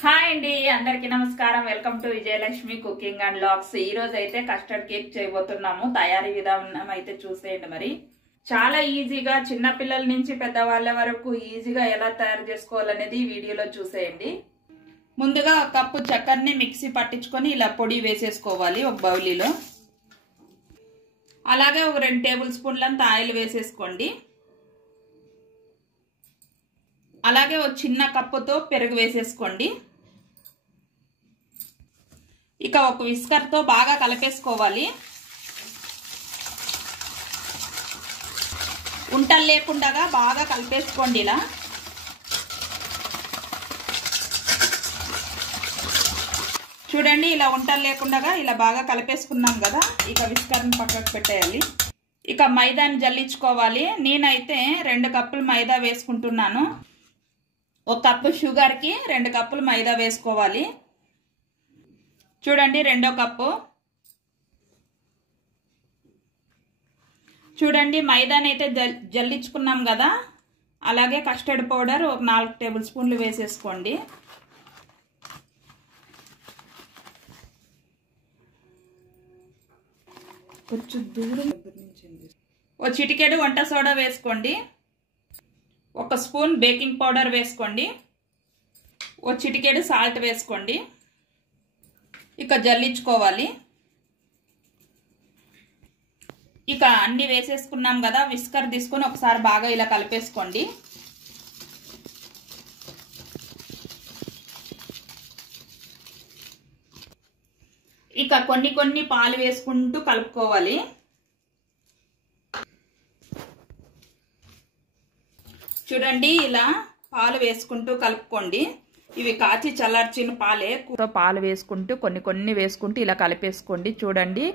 Hi అండి, అందరికీ నమస్కారం. Welcome to Vijayalakshmi cooking and vlogs. ఈ రోజు అయితే కస్టర్డ్ కేక్ చేయబోతున్నాము. తయారీ విధానం అయితే చూసేయండి. మరి చాలా ఈజీగా చిన్న పిల్లల నుంచి పెద్దవాళ్ళ వరకు ఈజీగా ఎలా తయారు చేసుకోవాలనేది ఈ వీడియోలో చూసేయండి. ముందుగా ఒక కప్పు చక్కెరని మిక్సీ పట్టించుకొని ఇలా పొడి వేసేసుకోవాలి ఒక బౌలీలో. అలాగే ఒక 2 టేబుల్ స్పూన్లంత ఆయిల్ వేసేసుకోండి. అలాగే ఒక చిన్న కప్పుతో పెరుగు వేసేసుకోండి. ఇక ఒక విస్కర్తో బాగా కలిపేసుకోవాలి. ఉంటలు లేకుండా బాగా కలిపేసుకోండి. ఇలా చూడండి, ఇలా ఉంటలు లేకుండా ఇలా బాగా కలిపేసుకున్నాం కదా. ఇక విస్కర్ని పక్కకు పెట్టేయాలి. ఇక మైదాని జల్లించుకోవాలి. నేనైతే 2 కప్పులు మైదా వేసుకుంటున్నాను. 1 కప్పు షుగర్కి 2 కప్పులు మైదా వేసుకోవాలి. చూడండి, 2వ కప్పు. చూడండి, మైదాని అయితే జల్లించుకున్నాం కదా. అలాగే కస్టర్డ్ పౌడర్ ఒక 4 టేబుల్ స్పూన్లు వేసేసుకోండి. కొంచెం దూరం ఓ చిటికెడు వంట సోడా వేసుకోండి. 1 స్పూన్ బేకింగ్ పౌడర్ వేసుకోండి. ఓ చిటికెడు సాల్ట్ వేసుకోండి. ఇక జల్లించుకోవాలి. ఇక అన్ని వేసేసుకున్నాం కదా. విస్కర్ తీసుకొని ఒకసారి బాగా ఇలా కలిపేసుకోండి. ఇక కొన్ని పాలు వేసుకుంటూ కలుపుకోవాలి. చూడండి, ఇలా పాలు వేసుకుంటూ కలుపుకోండి. ఇవి కాచి చల్లార్చిన పాలే. పాలు వేసుకుంటూ కొన్ని వేసుకుంటూ ఇలా కలిపేసుకోండి. చూడండి,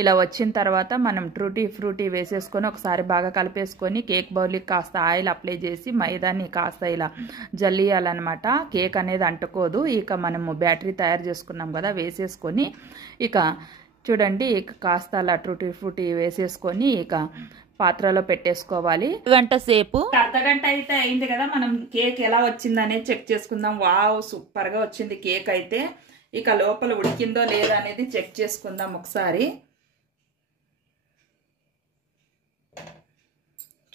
ఇలా వచ్చిన తర్వాత మనం ట్రూటీ ఫ్రూటీ వేసేసుకొని ఒకసారి బాగా కలిపేసుకొని కేక్ బౌల్కి కాస్త ఆయిల్ అప్లై చేసి మైదాని కాస్త ఇలా జల్లియాలన్నమాట. కేక్ అనేది అంటుకోదు. ఇక మనము బ్యాటరీ తయారు చేసుకున్నాం కదా, వేసేసుకొని ఇక చూడండి, ఇక కాస్త అలా ట్రూటీ ఫ్రూటీ వేసేసుకొని ఇక పాత్రలో పెట్టేసుకోవాలి. గంట సేపు, అర్ధగంట అయితే అయింది కదా. మనం కేక్ ఎలా వచ్చిందనేది చెక్ చేసుకుందాం. వావ్, సూపర్ గా వచ్చింది కేక్ అయితే. ఇక లోపల ఉడికిందో లేదో అనేది చెక్ చేసుకుందాం ఒకసారి.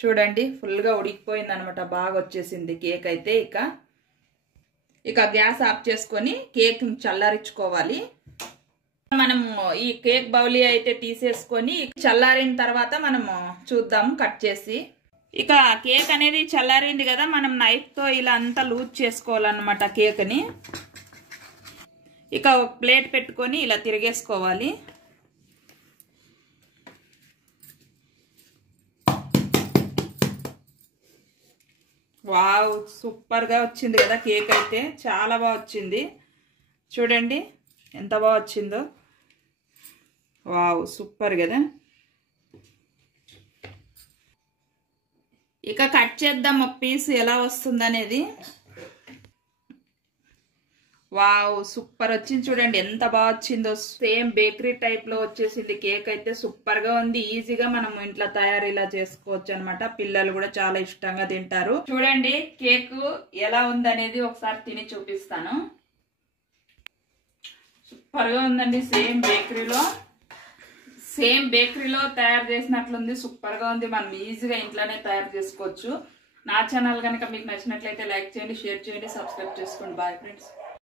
చూడండి, ఫుల్ గా ఉడికిపోయింది అనమాట. బాగా వచ్చేసింది కేక్ అయితే. ఇక గ్యాస్ ఆఫ్ చేసుకొని కేక్ చల్లారించుకోవాలి. మనము ఈ కేక్ బౌలీ అయితే తీసేసుకొని చల్లారిన తర్వాత మనము చూద్దాం కట్ చేసి. ఇక కేక్ అనేది చల్లారింది కదా. మనం నైఫ్ తో ఇలా అంతా లూజ్ చేసుకోవాలన్నమాట కేక్ని. ఇక ఒక ప్లేట్ పెట్టుకొని ఇలా తిరిగేసుకోవాలి. వావ్, సూపర్ గా వచ్చింది కదా కేక్ అయితే. చాలా బాగా వచ్చింది. చూడండి ఎంత బాగా వచ్చిందో. వావ్, సూపర్ కదా. ఇక కట్ చేద్దాం ఒక పీస్ ఎలా వస్తుందనేది. వావ్, సూపర్ వచ్చింది. చూడండి ఎంత బాగా వచ్చిందో. సేమ్ బేకరీ టైప్ లో వచ్చేసింది కేక్ అయితే. సూపర్ గా ఉంది. ఈజీగా మనం ఇంట్లో తయారు ఇలా చేసుకోవచ్చు అనమాట. పిల్లలు కూడా చాలా ఇష్టంగా తింటారు. చూడండి కేక్ ఎలా ఉందనేది ఒకసారి తిని చూపిస్తాను. సూపర్ గా ఉందండి. సేమ్ బేకరీలో తయారు చేసినట్లుంది. సూపర్ గా ఉంది. మనం ఈజీగా ఇంట్లోనే తయారు చేసుకోవచ్చు. నా ఛానల్ కనుక మీకు నచ్చినట్లయితే లైక్ చేయండి, షేర్ చేయండి, సబ్స్క్రైబ్ చేసుకోండి. Bye friends.